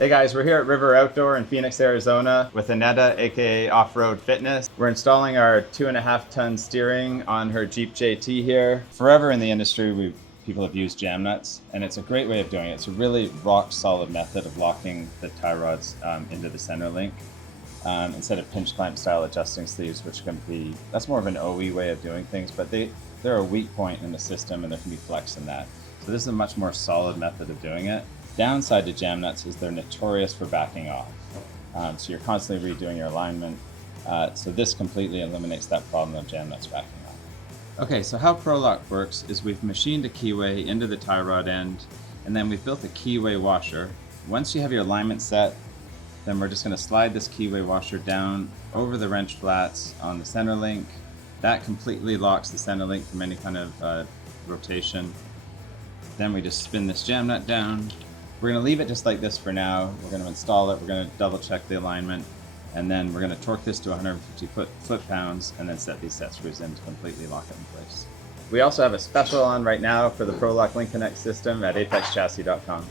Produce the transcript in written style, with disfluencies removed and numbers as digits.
Hey guys, we're here at River Outdoor in Phoenix, Arizona with Aneta, aka Off-Road Fitness. We're installing our 2.5-ton steering on her Jeep JT here. Forever in the industry, people have used jam nuts, and it's a great way of doing it. It's a really rock-solid method of locking the tie rods into the center link instead of pinch clamp style adjusting sleeves, which can be, that's more of an OE way of doing things, but they're a weak point in the system and there can be flex in that. So this is a much more solid method of doing it. Downside to jam nuts is they're notorious for backing off. So you're constantly redoing your alignment. So this completely eliminates that problem of jam nuts backing off. Okay, so how ProLock works is we've machined a keyway into the tie rod end, and then we've built a keyway washer. Once you have your alignment set, then we're just going to slide this keyway washer down over the wrench flats on the center link. That completely locks the center link from any kind of rotation. Then we just spin this jam nut down. We're going to leave it just like this for now. We're going to install it, we're going to double check the alignment, and then we're going to torque this to 150 foot-pounds and then set these set screws in to completely lock it in place. We also have a special on right now for the ProLock Link Connect system at apexchassis.com.